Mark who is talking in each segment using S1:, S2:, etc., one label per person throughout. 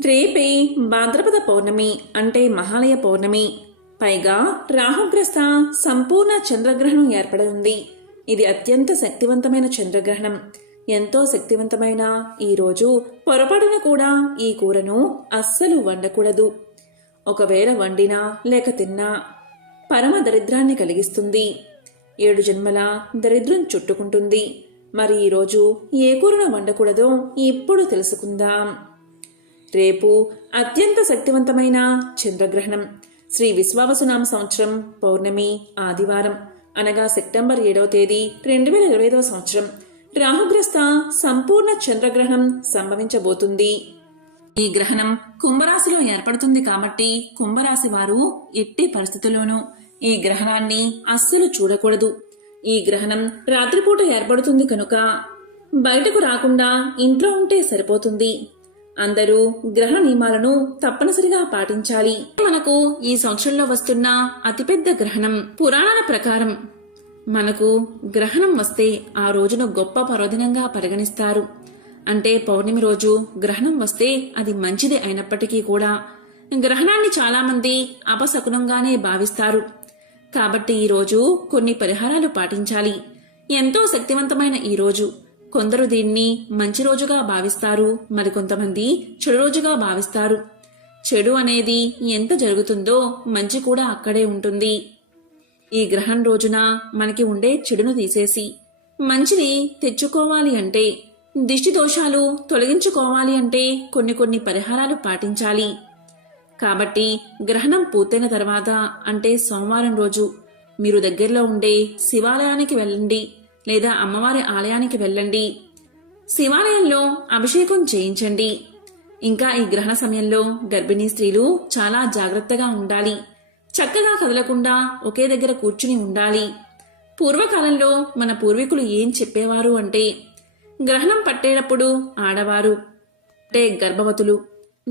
S1: రేపే భాద్రపద పౌర్ణమి అంటే మహాలయ పౌర్ణమి. పైగా రాహుగ్రస్త సంపూర్ణ చంద్రగ్రహణం ఏర్పడనుంది. ఇది అత్యంత శక్తివంతమైన చంద్రగ్రహణం. ఎంతో శక్తివంతమైన ఈ రోజు పొరపాటున కూడా ఈ కూరను అస్సలు వండకూడదు. ఒకవేళ వండినా లేక తిన్నా పరమ దరిద్రాన్ని కలిగిస్తుంది. ఏడు జన్మల దరిద్రం చుట్టుకుంటుంది. మరి ఈరోజు ఏ కూరను వండకూడదో ఇప్పుడు తెలుసుకుందాం. రేపు అత్యంత శక్తివంతమైన చంద్రగ్రహణం. శ్రీ విశ్వావసునామ సంవత్సరం పౌర్ణమి ఆదివారం. అనగా సెప్టెంబర్ ఏడవ తేదీ రెండు వేల ఇరవై ఐదవ సంవత్సరం. రాహుగ్రస్త సంపూర్ణ చంద్రగ్రహణం సంభవించబోతుంది. ఈ గ్రహణం కుంభరాశిలో ఏర్పడుతుంది కాబట్టి కుంభరాశి వారు ఎట్టి పరిస్థితుల్లోనూ ఈ గ్రహణాన్ని అస్సలు చూడకూడదు. ఈ గ్రహణం రాత్రిపూట ఏర్పడుతుంది కనుక బయటకు రాకుండా ఇంట్లో ఉంటే సరిపోతుంది. అందరూ గ్రహ నియమాలను తప్పనిసరిగా పాటించాలి. మనకు ఈ సంవత్సరంలో వస్తున్న అతిపెద్ద గ్రహణం పురాణాల ప్రకారం. మనకు గ్రహణం వస్తే ఆ రోజును గొప్ప పర్వదినంగా పరిగణిస్తారు. అంటే పౌర్ణమి రోజు గ్రహణం వస్తే అది మంచిది అయినప్పటికీ కూడా గ్రహణాన్ని చాలామంది అపశకునంగానే భావిస్తారు. కాబట్టి ఈ రోజు కొన్ని పరిహారాలు పాటించాలి. ఎంతో శక్తివంతమైన ఈ రోజు. కొందరు దీన్ని మంచి రోజుగా భావిస్తారు మరికొంతమంది చెడు రోజుగా భావిస్తారు. చెడు అనేది ఎంత జరుగుతుందో మంచి కూడా అక్కడే ఉంటుంది. ఈ గ్రహం రోజున మనకి ఉండే చెడును తీసేసి మంచిని తెచ్చుకోవాలి అంటే దిష్టి దోషాలు తొలగించుకోవాలి అంటే కొన్ని కొన్ని పరిహారాలు పాటించాలి. కాబట్టి గ్రహణం పూర్తయిన తర్వాత అంటే సోమవారం రోజు మీరు దగ్గరలో ఉండే శివాలయానికి వెళ్ళండి. లేదా అమ్మవారి ఆలయానికి వెళ్ళండి. శివాలయంలో అభిషేకం చేయించండి. ఇంకా ఈ గ్రహణ సమయంలో గర్భిణీ స్త్రీలు చాలా జాగ్రత్తగా ఉండాలి. చక్కగా కదలకుండా ఒకే దగ్గర కూర్చుని ఉండాలి. పూర్వకాలంలో మన పూర్వీకులు ఏం చెప్పేవారు అంటే గ్రహణం పట్టేటప్పుడు ఆడవారు అంటే గర్భవతులు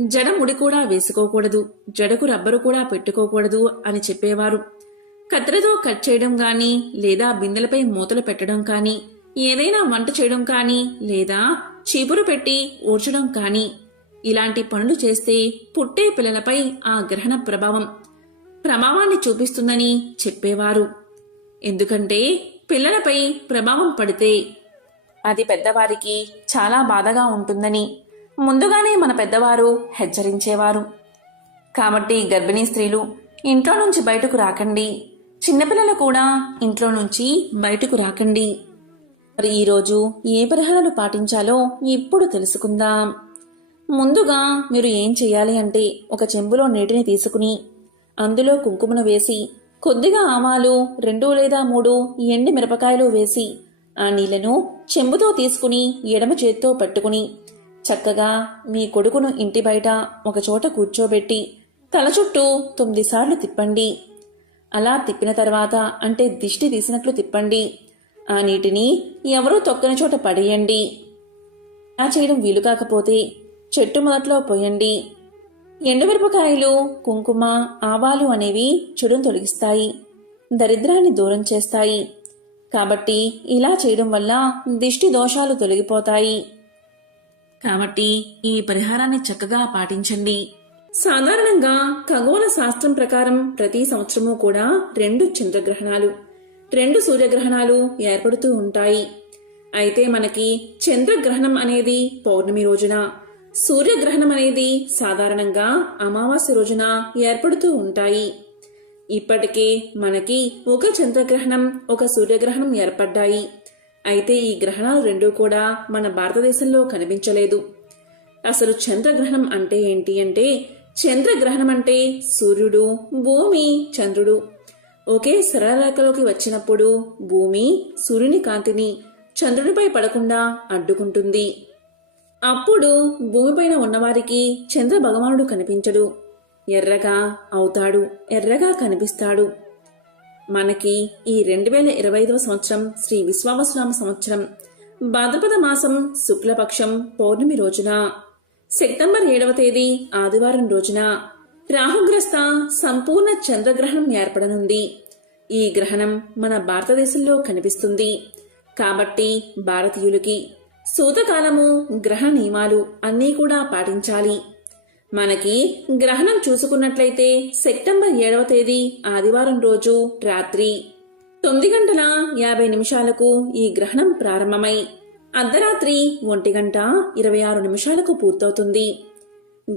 S1: జడ ముడి కూడా వేసుకోకూడదు జడకు రబ్బరు కూడా పెట్టుకోకూడదు అని చెప్పేవారు. కత్తెరతో కట్ చేయడం కానీ లేదా బిందెలపై మూతలు పెట్టడం కానీ ఏదైనా వంట చేయడం కానీ లేదా చీపురు పెట్టి ఊడ్చడం కానీ ఇలాంటి పనులు చేస్తే పుట్టే పిల్లలపై ఆ గ్రహణ ప్రభావం ప్రభావాన్ని చూపిస్తుందని చెప్పేవారు. ఎందుకంటే పిల్లలపై ప్రభావం పడితే అది పెద్దవారికి చాలా బాధగా ఉంటుందని ముందుగానే మన పెద్దవారు హెచ్చరించేవారు. కాబట్టి గర్భిణీ స్త్రీలు ఇంట్లో నుంచి బయటకు రాకండి. చిన్నపిల్లలు కూడా ఇంట్లో నుంచి బయటకు రాకండి. మరి ఈరోజు ఏ పరిహారాలు పాటించాలో ఇప్పుడు తెలుసుకుందాం. ముందుగా మీరు ఏం చేయాలి అంటే ఒక చెంబులో నీటిని తీసుకుని అందులో కుంకుమను వేసి కొద్దిగా ఆవాలు రెండు లేదా మూడు ఎండి మిరపకాయలు వేసి ఆ నీళ్ళను చెంబుతో తీసుకుని ఎడమ చేత్తో పట్టుకుని చక్కగా మీ కొడుకును ఇంటి బయట ఒకచోట కూర్చోబెట్టి తల చుట్టూ తొమ్మిది సార్లు తిప్పండి. అలా తిప్పిన తర్వాత అంటే దిష్టి తీసినట్లు తిప్పండి. ఆ నీటిని ఎవరూ తొక్కని చోట పడేయండి. అలా చేయడం వీలు కాకపోతే చెట్టు మొదట్లో పోయండి. ఎండుమిరపకాయలు కుంకుమ ఆవాలు అనేవి చెడును తొలగిస్తాయి దరిద్రాన్ని దూరం చేస్తాయి. కాబట్టి ఇలా చేయడం వల్ల దిష్టి దోషాలు తొలగిపోతాయి. కాబట్టి ఈ పరిహారాన్ని చక్కగా పాటించండి. సాధారణంగా ఖగోళ శాస్త్రం ప్రకారం ప్రతి సంవత్సరము కూడా రెండు చంద్రగ్రహణాలు రెండు సూర్యగ్రహణాలు ఏర్పడుతూ ఉంటాయి. అయితే మనకి చంద్రగ్రహణం అనేది పౌర్ణమి రోజున సూర్యగ్రహణం అనేది సాధారణంగా అమావాస్య రోజున ఏర్పడుతూ ఉంటాయి. ఇప్పటికే మనకి ఒక చంద్రగ్రహణం ఒక సూర్యగ్రహణం ఏర్పడ్డాయి. అయితే ఈ గ్రహణాలు రెండూ కూడా మన భారతదేశంలో కనిపించలేదు. అసలు చంద్రగ్రహణం అంటే ఏంటి అంటే చంద్రగ్రహణం అంటే సూర్యుడు భూమి చంద్రుడు. ఒకే సరళరేఖలోకి వచ్చినప్పుడు భూమి సూర్యుని కాంతిని చంద్రునిపై పడకుండా అడ్డుకుంటుంది. అప్పుడు భూమిపైన ఉన్నవారికి చంద్ర భగవానుడు కనిపించడు. ఎర్రగా అవుతాడు ఎర్రగా కనిపిస్తాడు. మనకి ఈ రెండు వేల ఇరవై ఐదవ సంవత్సరం శ్రీ విశ్వామస్వామి సంవత్సరం. భాద్రపద మాసం శుక్లపక్షం పౌర్ణమి రోజున. సెప్టెంబర్ ఏడవ తేదీ ఆదివారం రోజున రాహుగ్రస్త సంపూర్ణ చంద్రగ్రహణం ఏర్పడనుంది. ఈ గ్రహణం మన భారతదేశంలో కనిపిస్తుంది. కాబట్టి భారతీయులకి సూతకాలము గ్రహ నియమాలు అన్నీ కూడా పాటించాలి. మనకి గ్రహణం చూసుకున్నట్లయితే సెప్టెంబర్ ఏడవ తేదీ ఆదివారం రోజు రాత్రి తొమ్మిది గంటల యాభై నిమిషాలకు ఈ గ్రహణం ప్రారంభమై అర్ధరాత్రి ఒంటి గంట ఇరవై ఆరు నిమిషాలకు పూర్తవుతుంది.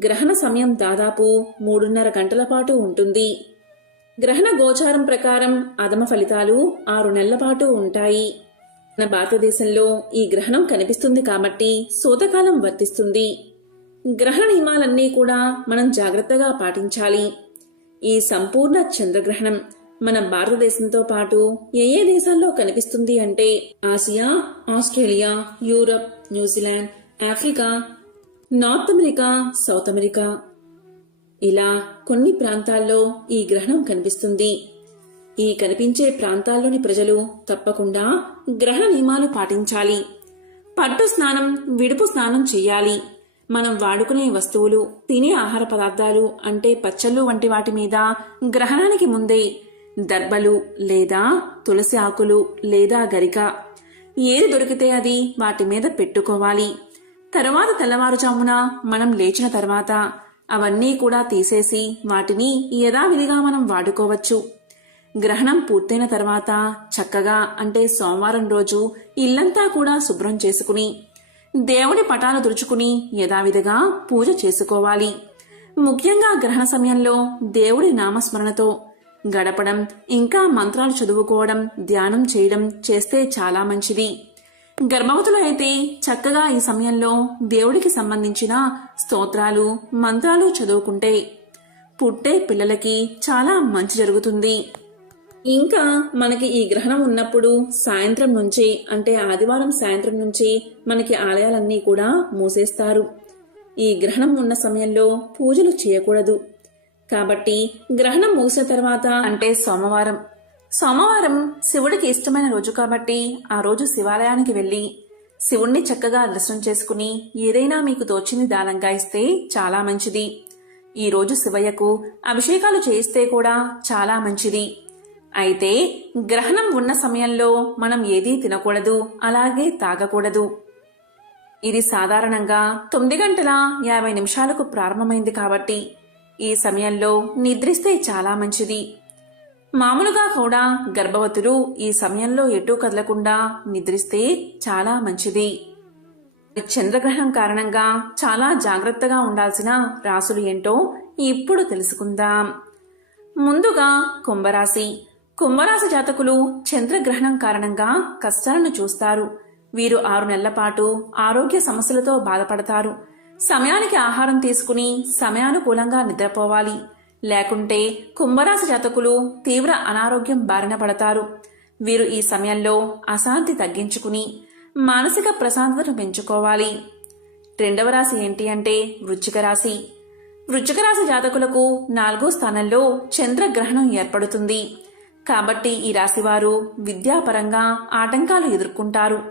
S1: గ్రహణ సమయం దాదాపు మూడున్నర గంటల పాటు ఉంటుంది. గ్రహణ గోచారం ప్రకారం అదమ ఫలితాలు ఆరు నెలల పాటు ఉంటాయి. మన భారతదేశంలో ఈ గ్రహణం కనిపిస్తుంది కాబట్టి శోతకాలం వర్తిస్తుంది. గ్రహణ నియమాలన్నీ కూడా మనం జాగ్రత్తగా పాటించాలి. ఈ సంపూర్ణ చంద్రగ్రహణం మన భారతదేశంతో పాటు ఏ ఏ దేశాల్లో కనిపిస్తుంది అంటే Asia Australia Europe New Zealand Africa North America South America. ఇలా కొన్ని ప్రాంతాల్లో ఈ గ్రహణం కనిపిస్తుంది. ఈ కనిపించే ప్రాంతాల్లోని ప్రజలు తప్పకుండా గ్రహణ నియమాలు పాటించాలి. పట్టు స్నానం విడుపు స్నానం చేయాలి. మనం వాడుకునే వస్తువులు తినే ఆహార పదార్థాలు అంటే పచ్చళ్ళు వంటి వాటి మీద గ్రహణానికి ముందే దర్బలు లేదా తులసి ఆకులు లేదా గరిక. ఏది దొరికితే అది వాటి మీద పెట్టుకోవాలి. తర్వాత తెల్లవారుజామున మనం లేచిన తర్వాత అవన్నీ కూడా తీసేసి వాటిని యథావిధిగా మనం వాడుకోవచ్చు. గ్రహణం పూర్తయిన తర్వాత చక్కగా అంటే సోమవారం రోజు ఇల్లంతా కూడా శుభ్రం చేసుకుని దేవుడి పటాలు తుడుచుకుని యథావిధిగా పూజ చేసుకోవాలి. ముఖ్యంగా గ్రహణ సమయంలో దేవుడి నామస్మరణతో గడపడం ఇంకా మంత్రాలు చదువుకోవడం ధ్యానం చేయడం చేస్తే చాలా మంచిది. గర్భవతులు అయితే చక్కగా ఈ సమయంలో దేవుడికి సంబంధించిన స్తోత్రాలు మంత్రాలు చదువుకుంటే పుట్టే పిల్లలకి చాలా మంచి జరుగుతుంది. ఇంకా మనకి ఈ గ్రహణం ఉన్నప్పుడు సాయంత్రం నుంచి అంటే ఆదివారం సాయంత్రం నుంచి మనకి ఆలయాలన్నీ కూడా మూసేస్తారు. ఈ గ్రహణం ఉన్న సమయంలో పూజలు చేయకూడదు. కాబట్టి గ్రహణం ముగిసిన తర్వాత అంటే సోమవారం. సోమవారం శివుడికి ఇష్టమైన రోజు కాబట్టి ఆ రోజు శివాలయానికి వెళ్ళి శివుణ్ణి చక్కగా దర్శనం చేసుకుని ఏదైనా మీకు తోచింది దానంగా ఇస్తే చాలా మంచిది. ఈ రోజు శివయ్యకు అభిషేకాలు చేయిస్తే కూడా చాలా మంచిది. అయితే గ్రహణం ఉన్న సమయంలో మనం ఏదీ తినకూడదు అలాగే తాగకూడదు. ఇది సాధారణంగా తొమ్మిది గంటల యాభై నిమిషాలకు ప్రారంభమైంది కాబట్టి ఈ సమయంలో నిద్రిస్తే చాలా మంచిది. మామూలుగా కూడా గర్భవతులు ఈ సమయంలో ఎటూ కదలకుండా నిద్రిస్తే చాలా మంచిది. చంద్రగ్రహణం కారణంగా చాలా జాగ్రత్తగా ఉండాల్సిన రాసులు ఏంటో ఇప్పుడు తెలుసుకుందాం. ముందుగా కుంభరాశి. కుంభరాశి జాతకులు చంద్రగ్రహణం కారణంగా కష్టాలను చూస్తారు. వీరు ఆరు నెలల పాటు ఆరోగ్య సమస్యలతో బాధపడతారు. సమయానికి ఆహారం తీసుకుని సమయానుకూలంగా నిద్రపోవాలి. లేకుంటే కుంభరాశి జాతకులు తీవ్ర అనారోగ్యం బారిన పడతారు. వీరు ఈ సమయంలో అశాంతి తగ్గించుకుని మానసిక ప్రశాంతతను పెంచుకోవాలి. రెండవ రాశి ఏంటి అంటే వృచ్చిక రాశి. వృచ్చిక రాశి జాతకులకు నాలుగో స్థానంలో చంద్రగ్రహణం ఏర్పడుతుంది. కాబట్టి ఈ రాశివారు విద్యాపరంగా ఆటంకాలు ఎదుర్కొంటారు.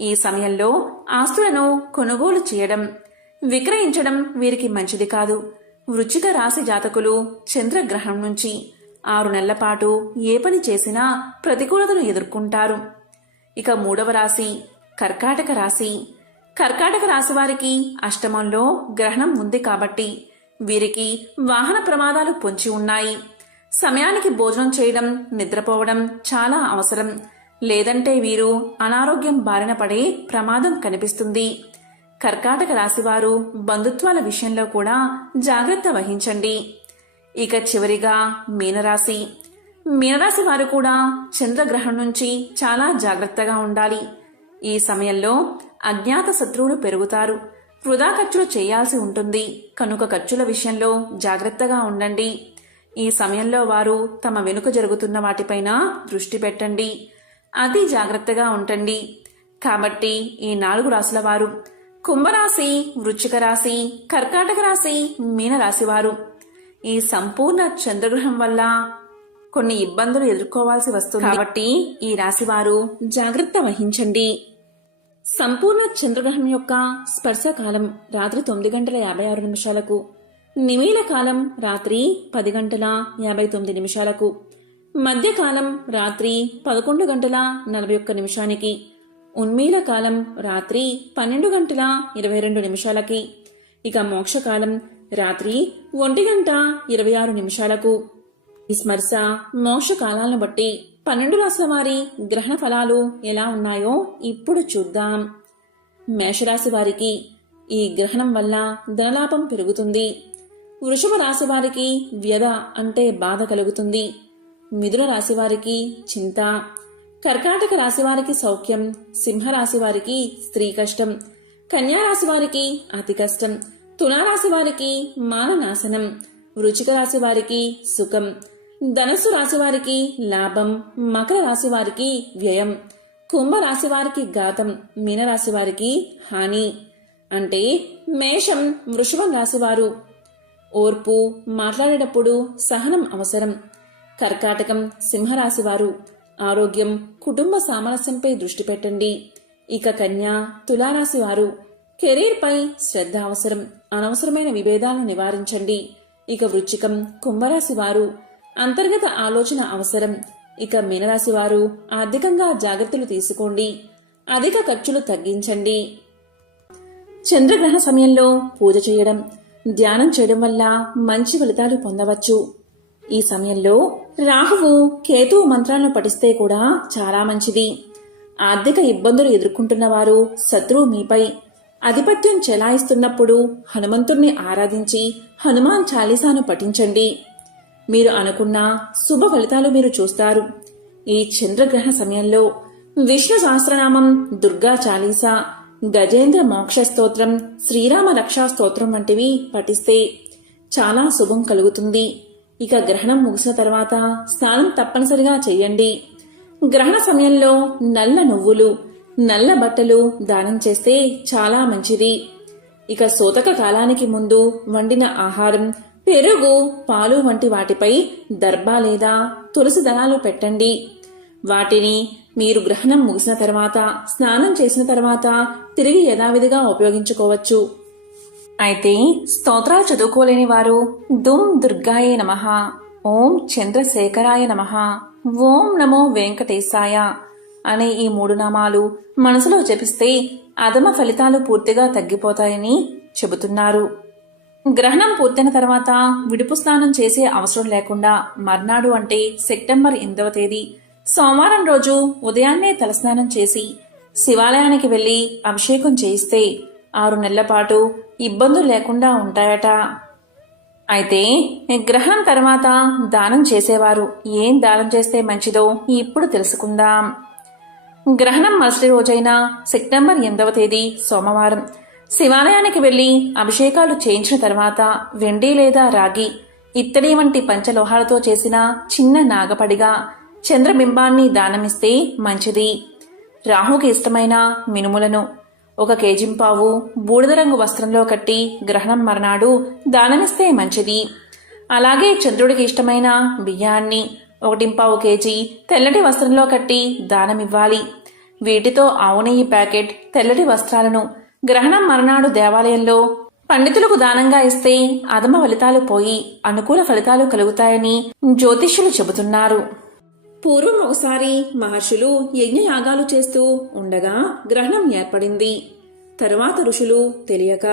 S1: ఈ సమయంలో ఆస్తులను కొనుగోలు చేయడం విక్రయించడం వీరికి మంచిది కాదు. వృచ్చిక రాశి జాతకులు చంద్రగ్రహణం నుంచి ఆరు నెలల పాటు ఏ పని చేసినా ప్రతికూలతను ఎదుర్కొంటారు. ఇక మూడవ రాశి కర్కాటక రాశి. కర్కాటక రాశి వారికి అష్టమంలో గ్రహణం ఉంది కాబట్టి వీరికి వాహన ప్రమాదాలు పొంచి ఉన్నాయి. సమయానికి భోజనం చేయడం నిద్రపోవడం చాలా అవసరం. లేదంటే వీరు అనారోగ్యం బారిన పడే ప్రమాదం కనిపిస్తుంది. కర్కాటక రాశివారు బంధుత్వాల విషయంలో కూడా జాగ్రత్త వహించండి. ఇక చివరిగా మీనరాశి. మీనరాశి వారు కూడా చంద్రగ్రహణం నుంచి చాలా జాగ్రత్తగా ఉండాలి. ఈ సమయంలో అజ్ఞాత శత్రువులు పెరుగుతారు. వృధా ఖర్చులు చేయాల్సి ఉంటుంది. కనుక ఖర్చుల విషయంలో జాగ్రత్తగా ఉండండి. ఈ సమయంలో వారు తమ వెనుక జరుగుతున్న వాటిపైన దృష్టి పెట్టండి. అతి జాగ్రత్తగా ఉండండి కాబట్టి ఈ నాలుగు రాసుల వారు కుంభరాశి వృచ్చిక రాశి కర్కాటక రాశి మీనరాశి వారు. ఈ సంపూర్ణ చంద్రగ్రహం వల్ల కొన్ని ఇబ్బందులు ఎదుర్కోవాల్సి వస్తుంది. కాబట్టి ఈ రాశి వారు జాగ్రత్త వహించండి. సంపూర్ణ చంద్రగ్రహం యొక్క స్పర్శకాలం రాత్రి తొమ్మిది గంటల యాభై ఆరు నిమిషాలకు నిమీల కాలం రాత్రి పది గంటల యాభై తొమ్మిది నిమిషాలకు మధ్యకాలం రాత్రి పదకొండు గంటల నలభై ఒక్క నిమిషానికి ఉన్మీల కాలం రాత్రి పన్నెండు గంటల ఇరవై రెండు నిమిషాలకి. ఇక మోక్షకాలం రాత్రి ఒంటి గంట ఇరవై ఆరు నిమిషాలకు. ఈ స్మర్శ మోక్ష కాలాలను బట్టి పన్నెండు రాసుల వారి గ్రహణ ఫలాలు ఎలా ఉన్నాయో ఇప్పుడు చూద్దాం. మేషరాశి వారికి ఈ గ్రహణం వల్ల ధనలాభం పెరుగుతుంది. వృషభ రాశి వారికి వ్యధ అంటే బాధ కలుగుతుంది. మిథున రాశి వారికి చింత. కర్కాటక రాశి వారికి సౌఖ్యం సింహరాశి వారికి స్త్రీ కష్టం కన్యారాశి వారికి అతి కష్టం తులారాశి వారికి మాననాశనం వృచిక రాశి వారికి సుఖం ధనస్సు రాశి వారికి లాభం మకర రాశి వారికి వ్యయం కుంభ రాశి వారికి ఘాతం మీనరాశి వారికి హాని. అంటే మేషం వృషభం రాశివారు ఓర్పు మాట్లాడేటప్పుడు సహనం అవసరం. కర్కాటకం సింహరాశివారు ఆరోగ్యం కుటుంబ సామరస్యంపై దృష్టి పెట్టండి. ఇక కన్య తులారాశి వారు కెరీర్పై శ్రద్ధ అవసరం. అనవసరమైన విభేదాలను నివారించండి. ఇక వృచ్చికం కుంభరాశి వారు అంతర్గత ఆలోచన అవసరం. ఇక మీనరాశి వారు ఆర్థికంగా జాగ్రత్తలు తీసుకోండి. అధిక ఖర్చులు తగ్గించండి. చంద్రగ్రహణ సమయంలో పూజ చేయడం ధ్యానం చేయడం వల్ల మంచి ఫలితాలు పొందవచ్చు. ఈ సమయంలో రాహువు కేతువు మంత్రాలను పఠిస్తే కూడా చాలా మంచిది. ఆర్థిక ఇబ్బందులు ఎదుర్కొంటున్నవారు శత్రువు మీపై ఆధిపత్యం చెలాయిస్తున్నప్పుడు హనుమంతుణ్ణి ఆరాధించి హనుమాన్ చాలీసాను పఠించండి. మీరు అనుకున్న శుభ ఫలితాలు మీరు చూస్తారు. ఈ చంద్రగ్రహణ సమయంలో విష్ణు సహస్రనామం దుర్గా చాలీసా గజేంద్ర మోక్ష స్తోత్రం శ్రీరామ రక్షా స్తోత్రం వంటివి పఠిస్తే చాలా శుభం కలుగుతుంది. ఇక గ్రహణం ముగిసిన తర్వాత స్నానం తప్పనిసరిగా చేయండి గ్రహణ సమయంలో నల్ల నువ్వులు నల్ల బట్టలు దానం చేస్తే చాలా మంచిది. ఇక సూతక కాలానికి ముందు వండిన ఆహారం పెరుగు పాలు వంటి వాటిపై దర్భ లేదా తులసి దళాలు పెట్టండి. వాటిని మీరు గ్రహణం ముగిసిన తర్వాత స్నానం చేసిన తర్వాత తిరిగి యథావిధిగా ఉపయోగించుకోవచ్చు. అయితే స్తోత్రాలు చదువుకోలేని వారు దుమ్ దుర్గాయే నమ. ఓం చంద్రశేఖరాయ నమ. ఓం నమో వెంకటేశాయ అనే ఈ మూడు నామాలు మనసులో జపిస్తే అధమ ఫలితాలు పూర్తిగా తగ్గిపోతాయని చెబుతున్నారు. గ్రహణం పూర్తయిన తర్వాత విడుపు స్నానం చేసే అవసరం లేకుండా మర్నాడు అంటే సెప్టెంబర్ ఎనిమిదవ తేదీ సోమవారం రోజు ఉదయాన్నే తలస్నానం చేసి శివాలయానికి వెళ్ళి అభిషేకం చేయిస్తే ఆరు నెలల పాటు ఇబ్బందులు లేకుండా ఉంటాయట. అయితే గ్రహణం తర్వాత దానం చేసేవారు. ఏం దానం చేస్తే మంచిదో ఇప్పుడు తెలుసుకుందాం. గ్రహణం మరుసటి రోజైన సెప్టెంబర్ ఎనిమిదవ తేదీ సోమవారం. శివాలయానికి వెళ్ళి అభిషేకాలు చేయించిన తర్వాత వెండి లేదా రాగి ఇత్తడి వంటి పంచలోహాలతో చేసిన చిన్న నాగపడిగా చంద్రబింబాన్ని దానమిస్తే మంచిది. రాహుకి ఇష్టమైన మినుములను ఒక కేజింపావు బూడిద రంగు వస్త్రంలో కట్టి గ్రహణం మర్నాడు దానమిస్తే మంచిది. అలాగే చంద్రుడికి ఇష్టమైన బియ్యాన్ని ఒకటింపావు కేజీ తెల్లటి వస్త్రంలో కట్టి దానమివ్వాలి. వీటితో ఆవు నెయ్యి ప్యాకెట్ తెల్లటి వస్త్రాలను గ్రహణం మర్నాడు దేవాలయంలో పండితులకు దానంగా ఇస్తే అధమ ఫలితాలు పోయి అనుకూల ఫలితాలు కలుగుతాయని జ్యోతిష్యులు చెబుతున్నారు. పూర్వం ఒకసారి మహర్షులు యజ్ఞయాగాలు చేస్తూ ఉండగా గ్రహణం ఏర్పడింది. తరువాత ఋషులు తెలియక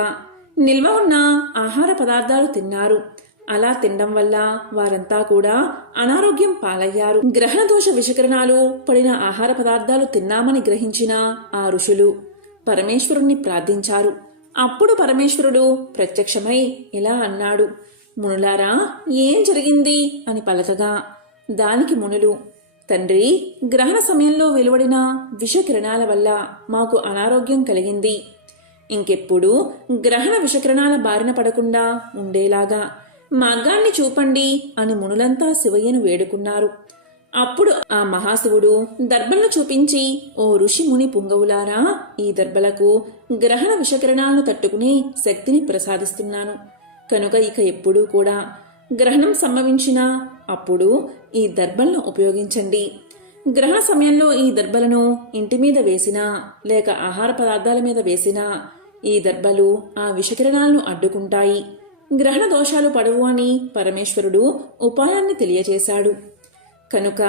S1: నిల్వ ఉన్న ఆహార పదార్థాలు తిన్నారు. అలా తినడం వల్ల వారంతా కూడా అనారోగ్యం పాలయ్యారు. గ్రహణ దోష విషకరణాలు పడిన ఆహార పదార్థాలు తిన్నామని గ్రహించిన ఆ ఋషులు పరమేశ్వరుణ్ణి ప్రార్థించారు. అప్పుడు పరమేశ్వరుడు ప్రత్యక్షమై ఇలా అన్నాడు మునులారా ఏం జరిగింది? అని పలకగా దానికి మునులు తండ్రి గ్రహణ సమయంలో వెలువడిన విషకిరణాల వల్ల మాకు అనారోగ్యం కలిగింది. ఇంకెప్పుడు గ్రహణ విషకిరణాల బారిన పడకుండా ఉండేలాగా మార్గాన్ని చూపండి అని మునులంతా శివయ్యను వేడుకున్నారు. అప్పుడు ఆ మహాశివుడు దర్భలను చూపించి ఓ ఋషి ముని పుంగవులారా ఈ దర్భలకు గ్రహణ విషకిరణాలను తట్టుకునే శక్తిని ప్రసాదిస్తున్నాను. కనుక ఇక ఎప్పుడూ కూడా గ్రహణం సంభవించినా అప్పుడు ఈ దర్భలను ఉపయోగించండి. గ్రహణ సమయంలో ఈ దర్భలను ఇంటి మీద వేసినా లేక ఆహార పదార్థాల మీద వేసినా ఈ దర్భలు ఆ విషకిరణాలను అడ్డుకుంటాయి. గ్రహణ దోషాలు పడవు అని పరమేశ్వరుడు ఉపాయాన్ని తెలియజేశాడు. కనుక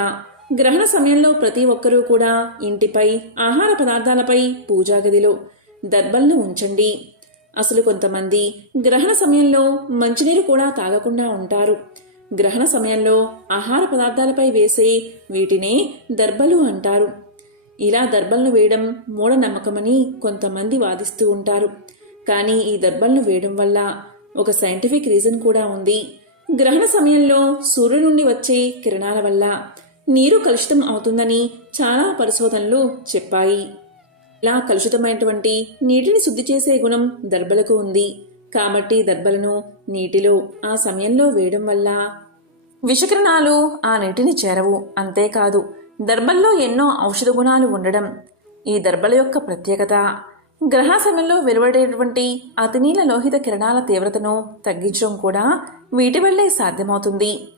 S1: గ్రహణ సమయంలో ప్రతి ఒక్కరూ కూడా ఇంటిపై ఆహార పదార్థాలపై పూజా గదిలో దర్భలను ఉంచండి. అసలు కొంతమంది గ్రహణ సమయంలో మంచినీరు కూడా తాగకుండా ఉంటారు. గ్రహణ సమయంలో ఆహార పదార్థాలపై వేసే వీటినే దర్బలు అంటారు. ఇలా దర్బలను వేయడం మూఢనమ్మకమని కొంతమంది వాదిస్తూ ఉంటారు. కానీ ఈ దర్బలను వేయడం వల్ల ఒక సైంటిఫిక్ రీజన్ కూడా ఉంది. గ్రహణ సమయంలో సూర్యుడి నుండి వచ్చే కిరణాల వల్ల నీరు కలుషితం అవుతుందని చాలా పరిశోధనలు చెప్పాయి. ఇలా కలుషితమైనటువంటి నీటిని శుద్ధి చేసే గుణం దర్భలకు ఉంది. కాబట్టి దర్భలను నీటిలో ఆ సమయంలో వేయడం వల్ల విషకిరణాలు ఆ నీటిని చేరవు. అంతేకాదు దర్భల్లో ఎన్నో ఔషధ గుణాలు ఉండడం ఈ దర్భల యొక్క ప్రత్యేకత. గ్రహణ సమయంలో వెలువడేటువంటి అతినీల లోహిత కిరణాల తీవ్రతను తగ్గించడం కూడా వీటి వల్లే సాధ్యమవుతుంది.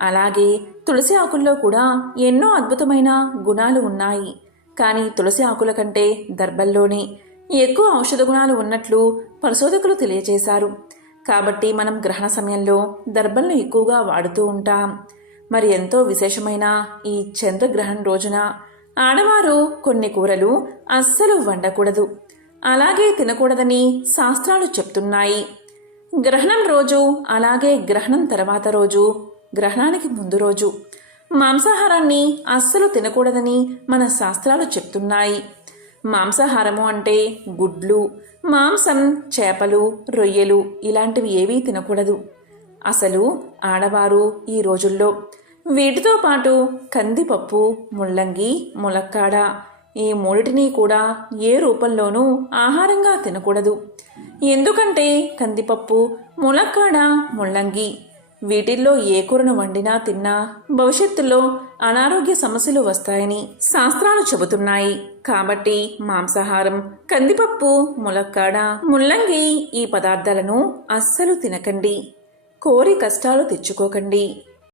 S1: అలాగే తులసి ఆకుల్లో కూడా ఎన్నో అద్భుతమైన గుణాలు ఉన్నాయి. కానీ తులసి ఆకుల కంటే దర్భల్లోనే ఎక్కువ ఔషధ గుణాలు ఉన్నట్లు పరిశోధకులు తెలియజేశారు. కాబట్టి మనం గ్రహణ సమయంలో దర్భలను ఎక్కువగా వాడుతూ ఉంటాం. మరి ఎంతో విశేషమైన ఈ చంద్రగ్రహణం రోజున ఆడవారు కొన్ని కూరలు అస్సలు వండకూడదు. అలాగే తినకూడదని శాస్త్రాలు చెప్తున్నాయి. గ్రహణం రోజు అలాగే గ్రహణం తర్వాత రోజు గ్రహణానికి ముందు రోజు. మాంసాహారాన్ని అస్సలు తినకూడదని మన శాస్త్రాలు చెప్తున్నాయి. మాంసాహారము అంటే గుడ్లు మాంసం చేపలు రొయ్యలు ఇలాంటివి ఏవీ తినకూడదు. అసలు ఆడవారు ఈ రోజుల్లో వీటితో పాటు కందిపప్పు ముల్లంగి ములక్కాడ ఈ మూడిటిని కూడా ఏ రూపంలోనూ ఆహారంగా తినకూడదు. ఎందుకంటే కందిపప్పు ములక్కాడ ముల్లంగి వీటిల్లో ఏ కూరను వండినా తిన్నా భవిష్యత్తులో అనారోగ్య సమస్యలు వస్తాయని శాస్త్రాలు చెబుతున్నాయి. కాబట్టి మాంసాహారం కందిపప్పు ములక్కాడ ముల్లంగి ఈ పదార్థాలను అస్సలు తినకండి. కోరి కష్టాలు తెచ్చుకోకండి.